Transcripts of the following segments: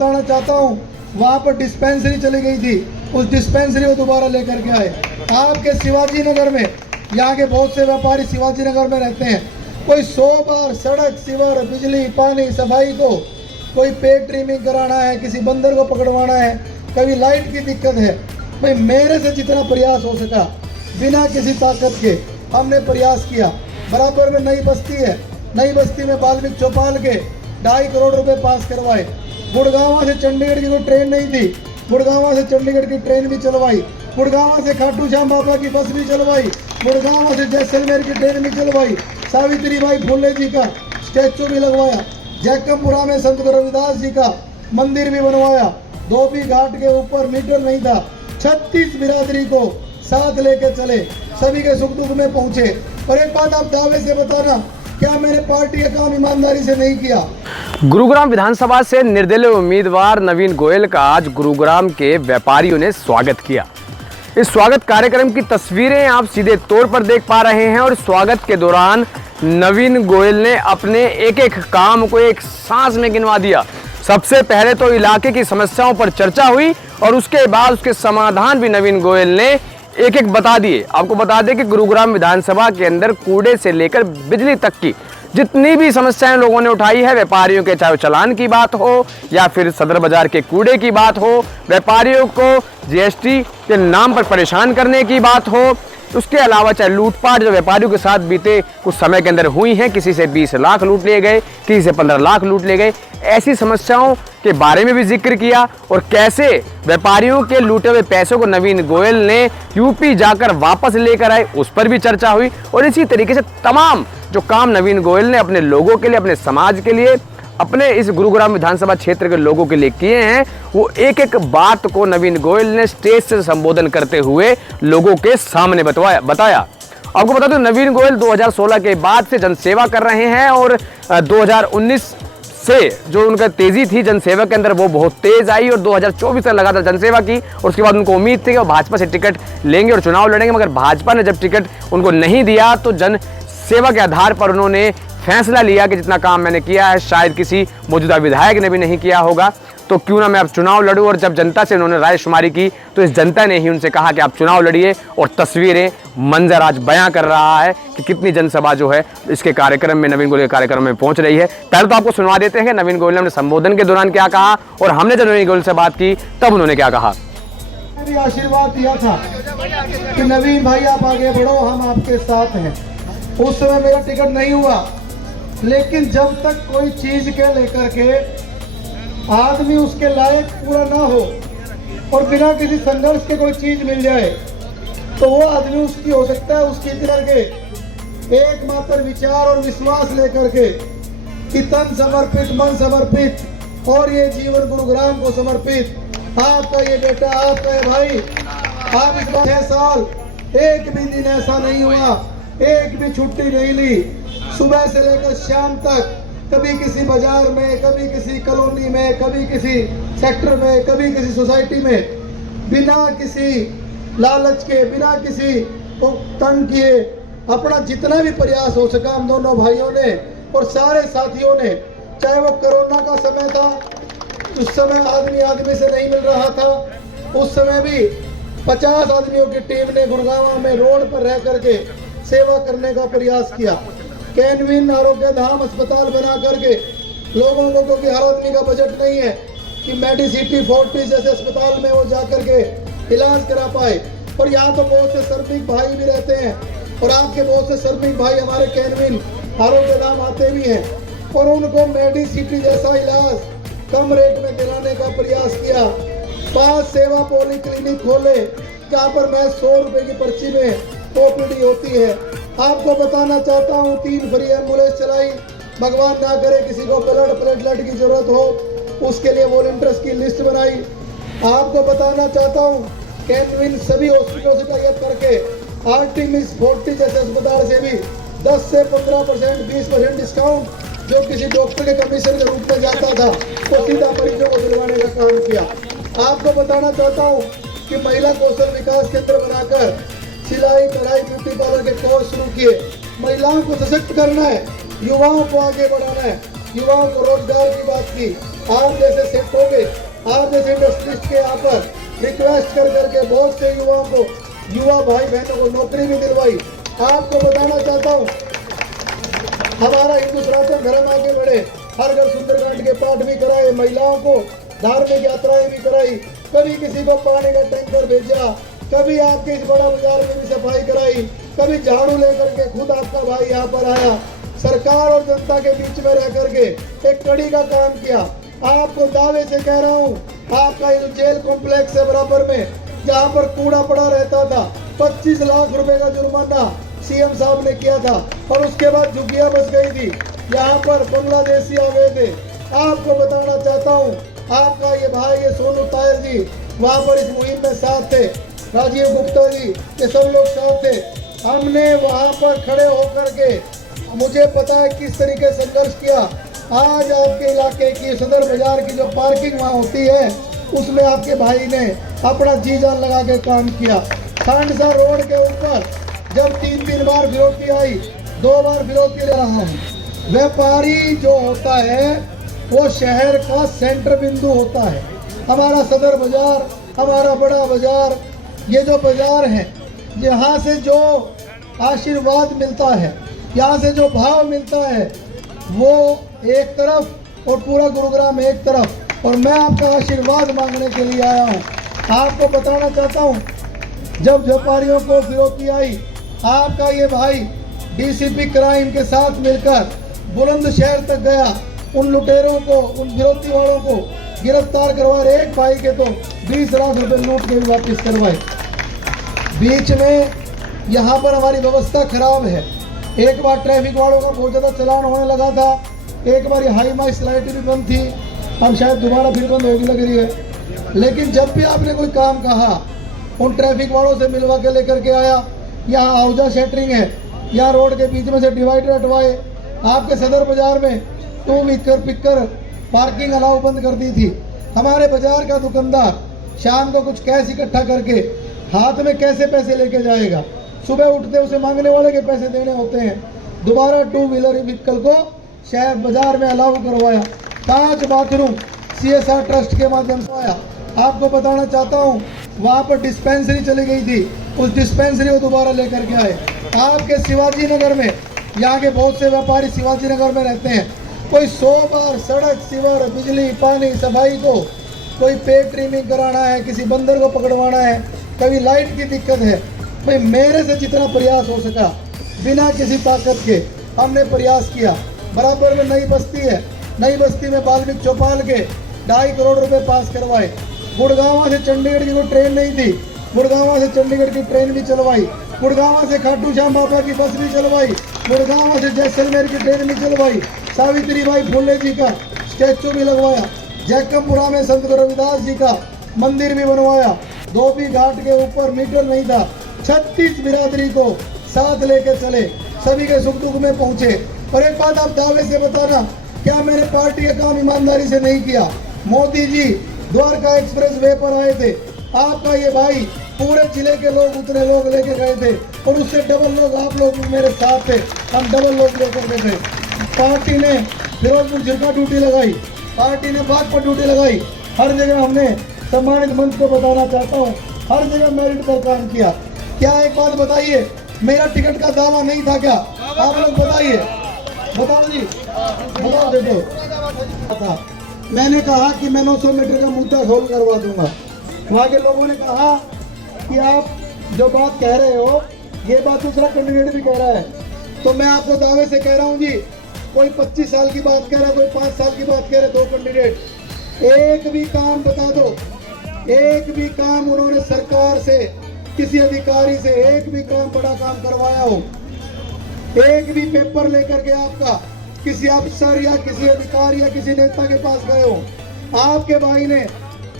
बताना चाहता हूँ, वहाँ पर डिस्पेंसरी चली गई थी, उस डिस्पेंसरी को दोबारा लेकर के आए। आपके शिवाजी नगर में, यहाँ के बहुत से व्यापारी शिवाजी नगर में रहते हैं, कोई 100 बार सड़क, सीवर, बिजली, पानी, सफाई को, कोई पेट ट्रिमिंग कराना है, किसी बंदर को पकड़वाना है, कभी लाइट की दिक्कत है। भाई मेरे से जितना प्रयास हो सका बिना किसी ताकत के हमने प्रयास किया। बराबर में नई बस्ती है, नई बस्ती में वाल्मीकि चौपाल के 2.5 करोड़ रुपए पास करवाए। गुड़गांव से चंडीगढ़ की कोई ट्रेन नहीं थी, गुड़गांव से चंडीगढ़ की ट्रेन भी चलवाई। गुड़गांव से खाटू श्याम बाबा की बस भी चलवाई। गुड़गांव से जैसलमेर की ट्रेन भी चलवाई। सावित्रीबाई फुले जी का स्टैचू भी लगवाया। जैकमपुरा में संत रविदास जी का मंदिर भी बनवाया। धोबी घाट के ऊपर मीटर नहीं था, 36 बिरादरी को साथ लेके चले, सभी के सुख दुख में पहुंचे। और एक बात आप दावे से बताना, क्या मैंने पार्टी का काम ईमानदारी से नहीं किया? गुरुग्राम विधानसभा से निर्दलीय उम्मीदवार नवीन गोयल का आज गुरुग्राम के व्यापारियों ने स्वागत किया। इस स्वागत कार्यक्रम की तस्वीरें आप सीधे तौर पर देख पा रहे हैं और स्वागत के दौरान नवीन गोयल ने अपने एक एक काम को एक सांस में गिनवा दिया। सबसे पहले तो इलाके की समस्याओं पर चर्चा हुई और उसके बाद उसके समाधान भी नवीन गोयल ने एक एक बता दिए। आपको बता दें कि गुरुग्राम विधानसभा के अंदर कूड़े से लेकर बिजली तक की जितनी भी समस्याएं लोगों ने उठाई है, व्यापारियों के चाहे चालान की बात हो या फिर सदर बाजार के कूड़े की बात हो, व्यापारियों को जीएसटी के नाम पर परेशान करने की बात हो, उसके अलावा चाहे लूटपाट जो व्यापारियों के साथ बीते कुछ समय के अंदर हुई हैं, किसी से 20 लाख लूट लिए गए, किसी से 15 लाख लूट लिए गए, ऐसी समस्याओं के बारे में भी जिक्र किया। और कैसे व्यापारियों के लूटे हुए पैसों को नवीन गोयल ने यूपी जाकर वापस लेकर आए, उस पर भी चर्चा हुई। और इसी तरीके से तमाम जो काम नवीन गोयल ने अपने लोगों के लिए, अपने समाज के लिए, अपने इस गुरुग्राम विधानसभा क्षेत्र के लोगों के लिए किए हैं, वो एक एक बात को नवीन गोयल ने स्टेज से संबोधन करते हुए लोगों के सामने बताया। आपको बता दूं, नवीन गोयल 2016 के बाद से जनसेवा कर रहे हैं और 2019 से जो उनका तेजी थी जनसेवा के अंदर वो बहुत तेज आई और 2024 तक लगातार जनसेवा की। और उसके बाद उनको उम्मीद थी कि वो भाजपा से टिकट लेंगे और चुनाव लड़ेंगे, मगर भाजपा ने जब टिकट उनको नहीं दिया तो जनसेवा के आधार पर उन्होंने फैसला लिया कि जितना काम मैंने किया है शायद किसी मौजूदा विधायक ने भी नहीं किया होगा, तो क्यों ना मैं अब चुनाव लड़ूं। और जब जनता से उन्होंने रायशुमारी की तो इस जनता ने ही उनसे कहा कि आप चुनाव लड़िए। और तस्वीरें, मंजर आज बयां कर रहा है कि कितनी जनसभा जो है इसके कार्यक्रम में, नवीन गोयल के कार्यक्रम में पहुंच रही है। पहले तो आपको सुनवा देते हैं कि नवीन गोयल ने संबोधन के दौरान क्या कहा और हमने जब नवीन गोयल से बात की तब उन्होंने क्या कहा। आशीर्वाद दिया था कि नवीन भाई आप आगे बढ़ो, हम आपके साथ हैं। उस समय मेरा टिकट नहीं हुआ, लेकिन जब तक कोई चीज के लेकर के आदमी उसके लायक पूरा ना हो और बिना किसी संघर्ष के कोई चीज मिल जाए तो वो आदमी उसकी हो सकता है, उसकी करके एकमात्र विचार और विश्वास लेकर के कि तन समर्पित, मन समर्पित और ये जीवन गुरुग्राम को समर्पित। आपका ये बेटा, आपका ये भाई, आप इस 6 साल एक भी दिन ऐसा नहीं हुआ, एक भी छुट्टी नहीं ली, सुबह से लेकर शाम तक, कभी किसी बाजार में, कभी किसी कॉलोनी में, कभी किसी सेक्टर में, कभी किसी सोसाइटी में, बिना किसी लालच के, बिना किसी को तंग किए अपना जितना भी प्रयास हो सका हम दोनों भाइयों ने और सारे साथियों ने। चाहे वो कोरोना का समय था, उस समय आदमी से नहीं मिल रहा था, उस समय भी 50 आदमियों की टीम ने गुड़गांव में रोड पर रह करके सेवा करने का प्रयास किया। कैनविन आरोग्य धाम अस्पताल बना करके लोगों को, क्योंकि हर आदमी का बजट नहीं है कि मेडिसिटी फोर्टिस जैसे अस्पताल में वो जाकर के इलाज करा पाए। और यहाँ तो बहुत से श्रमिक भाई भी रहते हैं और आपके बहुत से श्रमिक भाई हमारे कैनविन आरोग्य धाम आते भी हैं और उनको मेडिसिटी जैसा इलाज कम रेट में दिलाने का प्रयास किया। 5 सेवा पॉलीक्लिनिक खोले जहाँ पर मैं 100 रुपए की पर्ची में ओपीडी होती है। आपको बताना चाहता हूँ 3 फ्री एम्बुलेंस चलाई। भगवान ना करे किसी को ब्लड प्लेटलेट की जरूरत हो, उसके लिए वॉलंटियर्स की लिस्ट बनाई। आपको बताना चाहता हूँ कैनविन सभी हॉस्पिटलों से टाई अप करके आर्टिमिस 40 जैसे अस्पताल से भी 10 से 15%, 20% डिस्काउंट जो किसी डॉक्टर के कमीशन के रूप में जाता था वो सीधा मरीजों को दिलवाने का काम किया। आपको बताना चाहता हूँ कि महिला कौशल विकास केंद्र बनाकर सिलाई, कढ़ाई, ब्यूटी पार्लर के कोर्स शुरू किए। महिलाओं को सशक्त करना है, युवाओं को आगे बढ़ाना है, युवाओं को रोजगार की बात की। आप जैसे सेक्टरों के, आप जैसे इंडस्ट्रिस्ट के यहाँ पर रिक्वेस्ट कर करके बहुत से युवाओं को, युवा भाई बहनों को नौकरी भी दिलवाई। आपको बताना चाहता हूँ, हमारा हिंदू सनातन धर्म आगे बढ़े, हर घर सुंदरकांड के पाठ भी कराए, महिलाओं को धार्मिक यात्राएं भी कराई, कभी किसी को पानी का टैंकर भेजा, कभी आपके इस बड़ा बाजार में भी सफाई कराई, कभी झाड़ू लेकर के खुद आपका भाई यहाँ पर आया, सरकार और जनता के बीच में रह करके एक कड़ी का काम किया। आपको दावे से कह रहा हूँ, आपका ये जेल कॉम्प्लेक्स है बराबर में, जहाँ पर कूड़ा पड़ा रहता था, 25 लाख रुपए का जुर्माना सीएम साहब ने किया था, और उसके बाद झुग्गियां बस गई थी, यहाँ पर बांग्लादेशी आ गए थे। आपको बताना चाहता हूँ, आपका ये भाई ये सोनू तायर जी वहाँ पर इस मुहिम में साथ थे, राजीव गुप्ता जी ये सब लोग साथ थे। हमने वहाँ पर खड़े होकर के, मुझे पता है किस तरीके से संघर्ष किया। आज आपके इलाके की सदर बाजार की जो पार्किंग वहाँ होती है, उसमें आपके भाई ने अपना जी जान लगा के काम किया। सांडसा रोड के ऊपर जब 3 बार विरोधी आई, 2 बार विरोधी ले रहा हूँ। व्यापारी जो होता है वो शहर का सेंटर बिंदु होता है। हमारा सदर बाजार, हमारा बड़ा बाजार, ये जो बाजार है, यहाँ से जो आशीर्वाद मिलता है, यहाँ से जो भाव मिलता है, वो एक तरफ और पूरा गुरुग्राम एक तरफ। और मैं आपका आशीर्वाद मांगने के लिए आया हूँ। आपको बताना चाहता हूँ, जब व्यापारियों को फिरौती आई, आपका ये भाई डीसीपी क्राइम के साथ मिलकर बुलंदशहर तक गया, उन लुटेरों को, उन फिरौती वालों को गिरफ्तार करवाए। एक भाई के तो 20 लाख रुपए लूट के भी वापस करवाए। बीच में यहाँ पर हमारी व्यवस्था खराब है। एक बार ट्रैफिक वालों का बहुत ज़्यादा चलान होने लगा था, एक बार ये हाई माइस लाइट भी बंद थी, अब शायद दोबारा फिर बंद होगी लग रही है। लेकिन जब भी आपने कोई काम कहा, उन ट्रैफिक वालों से मिलवा के लेकर के आया। यहाँ हाउजा शेटरिंग है, यहाँ रोड के बीच में से डिवाइडर हटवाए। आपके सदर बाजार में 2 व्हीकर पिकर पार्किंग अलाउ बंद कर दी थी। हमारे बाजार का दुकानदार शाम को कुछ कैश इकट्ठा करके हाथ में कैसे पैसे लेके जाएगा, सुबह उठते उसे मांगने वाले के पैसे देने होते हैं। दोबारा 2 व्हीलर व्हीकल को शहर बाजार में अलाउ करवाया। 5 बाथरूम CSR ट्रस्ट के माध्यम से आया। आपको बताना चाहता हूँ, वहाँ पर डिस्पेंसरी चली गई थी, उस डिस्पेंसरी को दोबारा लेकर के आए। आपके शिवाजी नगर में, यहाँ के बहुत से व्यापारी शिवाजी नगर में रहते हैं, कोई 100 बार सड़क, सीवर, बिजली, पानी, सफाई को, कोई पेट ट्रिमिंग कराना है, किसी बंदर को पकड़वाना है, कभी लाइट की दिक्कत है। भाई मेरे से जितना प्रयास हो सका, बिना किसी ताकत के हमने प्रयास किया। बराबर में नई बस्ती है, नई बस्ती में बाल्मीकि चौपाल के 2.5 करोड़ रुपए पास करवाए। गुड़गांव से चंडीगढ़ की कोई ट्रेन नहीं थी, गुड़गांव से चंडीगढ़ की ट्रेन भी चलवाई। गुड़गांव से खाटू श्याम बाबा की बस भी चलवाई। गुड़गांव से जैसलमेर की ट्रेन भी चलवाई। सावित्रीबाई फुले जी का स्टैचू भी लगवाया। जैकमपुरा में संत रविदास जी का मंदिर भी बनवाया। धोबी घाट के ऊपर मीटर नहीं था, 36 बिरादरी को साथ लेके चले, सभी के सुख दुख में पहुंचे। और एक बात आप दावे से बताना, क्या मैंने पार्टी का काम ईमानदारी से नहीं किया? मोदी जी द्वारका एक्सप्रेस वे पर आए थे, आपका ये भाई पूरे जिले के लोग, उतने लोग लेके गए थे, और उससे डबल लोग आप लोग मेरे साथ थे, हम डबल लोग लेकर गए थे। पार्टी ने फिरोजपुर झिरका ड्यूटी लगाई, पार्टी ने बागपत ड्यूटी लगाई, हर जगह हमने सम्मानित मंच को बताना चाहता हूँ, हर जगह मेरिट पर काम किया। क्या एक बात बताइए, मेरा टिकट का दावा नहीं था क्या? आप लोग बताइए, बताओ जी, बताओ। देखो, मैंने कहा कि मैं 900 मीटर का मुद्दा सोल्व करवा दूंगा। वहाँ के लोगों ने कहा कि आप जो बात कह रहे हो, ये बात दूसरा कैंडिडेट भी कह रहा है। तो मैं आपको दावे से कह रहा हूँ जी, कोई 25 साल की बात कह रहा है, कोई 5 साल की बात कह रहे, 2 कैंडिडेट। एक भी काम बता दो, एक भी काम उन्होंने सरकार से, किसी अधिकारी से एक भी काम, बड़ा काम करवाया हो? एक भी पेपर लेकर के आपका किसी अफसर या किसी अधिकारी या किसी नेता के पास गए हो? आपके भाई ने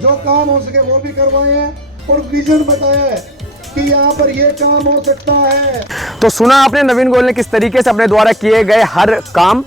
जो काम हो सके वो भी करवाए हैं, और विजन बताया है कि यहाँ पर ये काम हो सकता है। तो सुना आपने नवीन गोयल ने किस तरीके से अपने द्वारा किए गए हर काम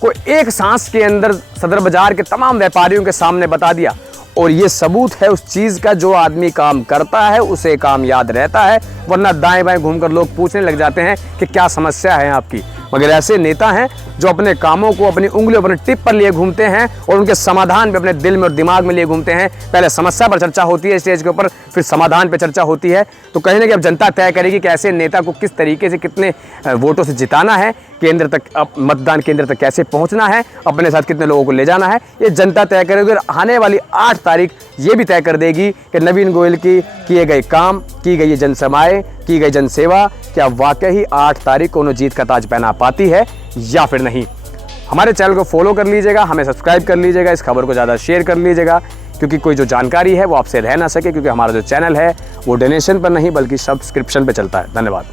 को एक सांस के अंदर सदर बाजार के तमाम व्यापारियों के सामने बता दिया। और ये सबूत है उस चीज़ का, जो आदमी काम करता है उसे काम याद रहता है, वरना दाएं बाएं घूमकर लोग पूछने लग जाते हैं कि क्या समस्या है आपकी। मगर ऐसे नेता हैं जो अपने कामों को अपनी उंगलियों पर टिप पर लिए घूमते हैं और उनके समाधान पे अपने दिल में और दिमाग में लिए घूमते हैं। पहले समस्या पर चर्चा होती है स्टेज के ऊपर, फिर समाधान पर चर्चा होती है। तो कहीं ना कहीं अब जनता तय करेगी कि ऐसे नेता को किस तरीके से कितने वोटों से जिताना है, केंद्र तक, अब मतदान केंद्र तक कैसे पहुंचना है, अपने साथ कितने लोगों को ले जाना है, ये जनता तय करेगी। और आने वाली 8 तारीख ये भी तय कर देगी कि नवीन गोयल की किए गए काम, की गई जनसभाएं, की गई जनसेवा क्या वाकई 8 तारीख को उन्हें जीत का ताज पहना पाती है या फिर नहीं। हमारे चैनल को फॉलो कर लीजिएगा, हमें सब्सक्राइब कर लीजिएगा, इस खबर को ज़्यादा शेयर कर लीजिएगा, क्योंकि कोई जो जानकारी है वो आपसे रह ना सके, क्योंकि हमारा जो चैनल है वो डोनेशन पर नहीं बल्कि सब्सक्रिप्शन पर चलता है। धन्यवाद।